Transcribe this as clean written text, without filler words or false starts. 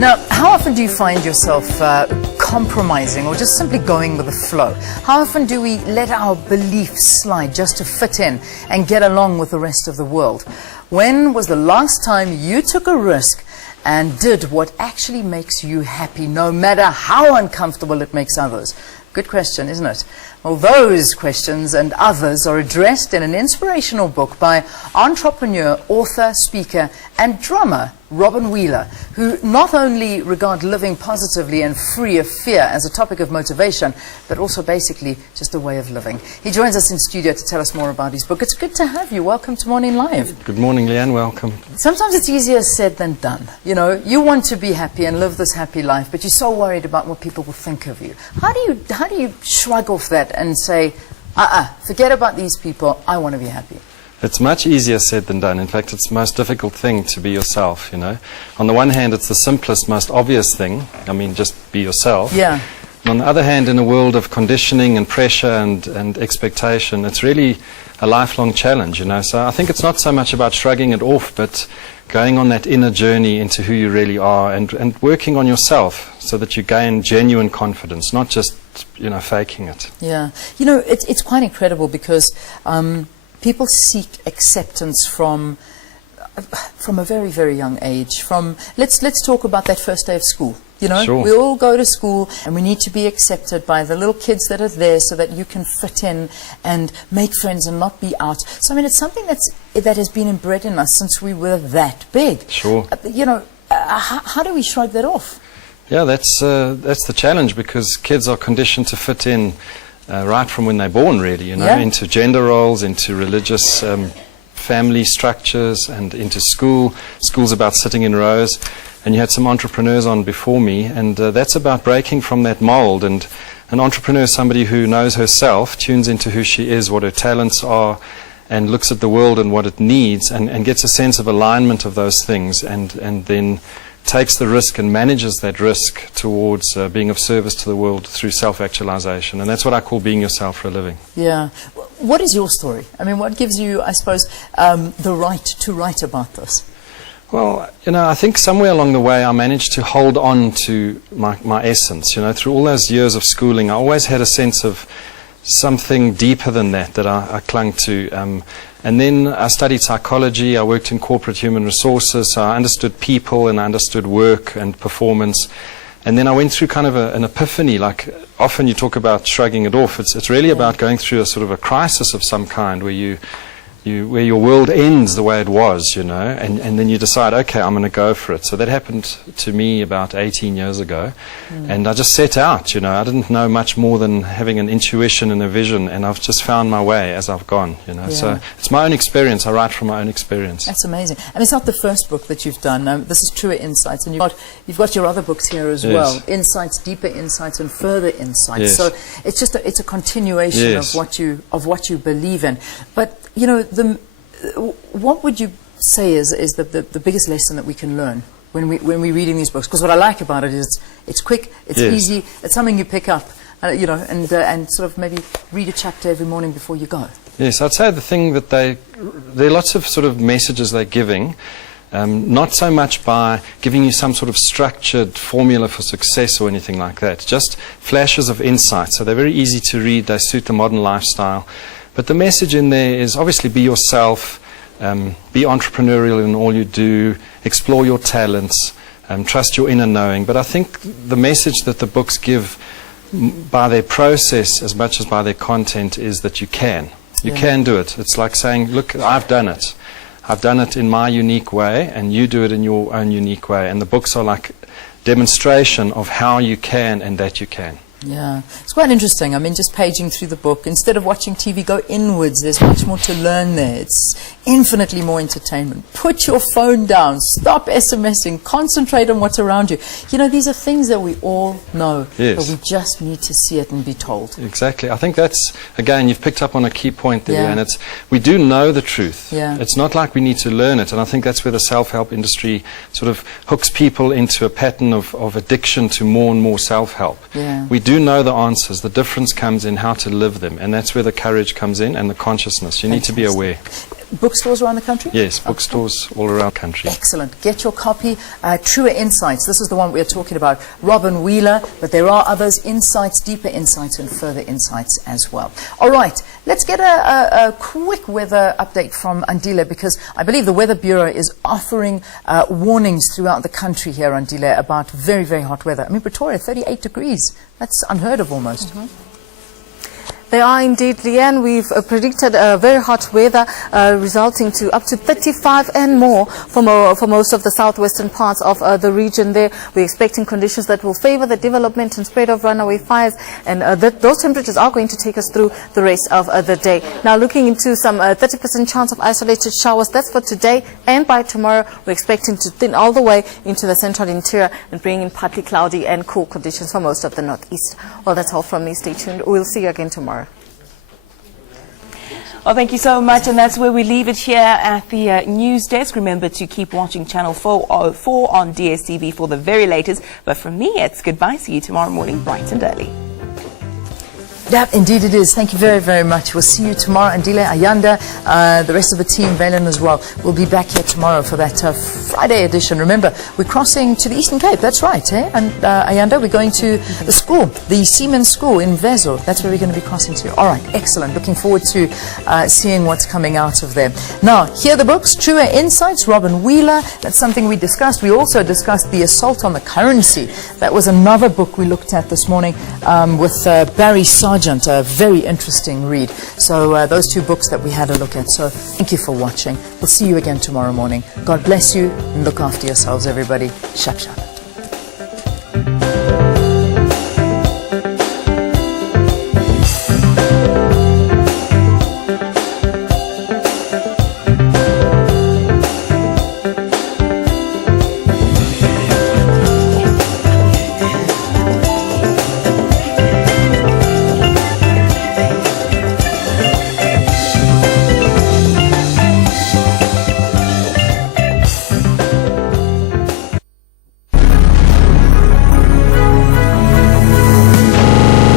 Now, how often do you find yourself compromising or just simply going with the flow? How often do we let our beliefs slide just to fit in and get along with the rest of the world? When was the last time you took a risk and did what actually makes you happy, no matter how uncomfortable it makes others? Good question, isn't it? Well, those questions and others are addressed in an inspirational book by entrepreneur, author, speaker, and drummer Robin Wheeler, who not only regard living positively and free of fear as a topic of motivation, but also basically just a way of living. He joins us in studio to tell us more about his book. It's good to have you. Welcome to Morning Live. Good morning, Leanne. Welcome. Sometimes it's easier said than done. You know, you want to be happy and live this happy life, but you're so worried about what people will think of you. How do you shrug off that and say, forget about these people, I want to be happy? It's much easier said than done. In fact, it's the most difficult thing to be yourself, you know. On the one hand, it's the simplest, most obvious thing. I mean, just be yourself. Yeah. And on the other hand, in a world of conditioning and pressure and expectation, it's really a lifelong challenge, you know. So I think it's not so much about shrugging it off, but going on that inner journey into who you really are and working on yourself so that you gain genuine confidence, not just, you know, faking it. Yeah. You know, it's quite incredible because people seek acceptance from a very, very young age. Let's talk about that first day of school. You know, Sure. We all go to school and we need to be accepted by the little kids that are there so that you can fit in and make friends and not be out. So, I mean, it's something that has been inbred in us since we were that big. Sure. You know, how do we shrug that off? Yeah, that's the challenge, because kids are conditioned to fit in right from when they're born, really, you know, Yeah. into gender roles, into religious family structures, and into school. School's about sitting in rows. And you had some entrepreneurs on before me, and that's about breaking from that mold. And an entrepreneur is somebody who knows herself, tunes into who she is, what her talents are, and looks at the world and what it needs, and gets a sense of alignment of those things, and then takes the risk and manages that risk towards being of service to the world through self-actualization. And that's what I call being yourself for a living. Yeah. What is your story? I mean, what gives you, I suppose, the right to write about this? Well, you know, I think somewhere along the way I managed to hold on to my essence. You know, through all those years of schooling, I always had a sense of something deeper than that I clung to. And then I studied psychology. I worked in corporate human resources, so I understood people and I understood work and performance. And then I went through kind of an epiphany. Like, often you talk about shrugging it off. It's really about going through a sort of a crisis of some kind where where your world ends the way it was, you know, and then you decide, okay, I'm going to go for it. So that happened to me about 18 years ago, and I just set out, you know. I didn't know much more than having an intuition and a vision, and I've just found my way as I've gone, you know. Yeah. So it's my own experience. I write from my own experience. That's amazing. And it's not the first book that you've done. This is Truer Insights, and you've got your other books here as Yes. well. Insights, Deeper Insights, and Further Insights. Yes. So it's just it's a continuation Yes. of what you believe in. But you know, what would you say is the biggest lesson that we can learn when we're reading these books? Because what I like about it is it's quick, it's Yes. easy, it's something you pick up, you know, and sort of maybe read a chapter every morning before you go. Yes, I'd say the thing that there are lots of sort of messages they're giving, not so much by giving you some sort of structured formula for success or anything like that, just flashes of insight. So they're very easy to read, they suit the modern lifestyle. But the message in there is obviously be yourself, be entrepreneurial in all you do, explore your talents, trust your inner knowing. But I think the message that the books give by their process as much as by their content is that you can. You can do it. It's like saying, look, I've done it. I've done it in my unique way, and you do it in your own unique way. And the books are like demonstration of how you can and that you can. Yeah, it's quite interesting. I mean, just paging through the book, instead of watching TV, go inwards. There's much more to learn there. It's infinitely more entertainment. Put your phone down, stop SMSing, concentrate on what's around you. You know, these are things that we all know, Yes. but we just need to see it and be told. Exactly. I think that's, again, you've picked up on a key point there, Yeah. and we do know the truth. Yeah. It's not like we need to learn it, and I think that's where the self-help industry sort of hooks people into a pattern of addiction to more and more self-help. Yeah. We do know the answers. The difference comes in how to live them, and that's where the courage comes in and the consciousness. You need to be aware. bookstores around the country? Yes, bookstores all around the country. Excellent. Get your copy. Truer Insights. This is the one we're talking about. Robin Wheeler, but there are others. Insights, deeper insights, and further insights as well. All right. Let's get a quick weather update from Andile, because I believe the Weather Bureau is offering warnings throughout the country here, Andile, about very, very hot weather. I mean, Pretoria, 38 degrees. That's unheard of almost. They are indeed, Leanne. We've predicted very hot weather resulting to up to 35 and more for most of the southwestern parts of the region there. We're expecting conditions that will favor the development and spread of runaway fires, and those temperatures are going to take us through the rest of the day. Now, looking into some 30% chance of isolated showers. That's for today, and by tomorrow we're expecting to thin all the way into the central interior and bring in partly cloudy and cool conditions for most of the northeast. Well, that's all from me. Stay tuned. We'll see you again tomorrow. Well, thank you so much, and that's where we leave it here at the news desk. Remember to keep watching Channel 404 on DSTV for the very latest. But from me, it's goodbye. See you tomorrow morning, bright and early. Yeah, indeed it is. Thank you very, very much. We'll see you tomorrow. Andile, Ayanda, the rest of the team, Valen as well. We'll be back here tomorrow for that Friday edition. Remember, we're crossing to the Eastern Cape. That's right, eh? And Ayanda, we're going to the school, the Seaman School in Vezo. That's where we're going to be crossing to. All right, excellent. Looking forward to seeing what's coming out of there. Now, here are the books. Truer Insights, Robin Wheeler. That's something we discussed. We also discussed The Assault on the Currency. That was another book we looked at this morning with Barry Sargent. A very interesting read. So those two books that we had a look at. So thank you for watching. We'll see you again tomorrow morning. God bless you and look after yourselves, everybody. Shap, shap.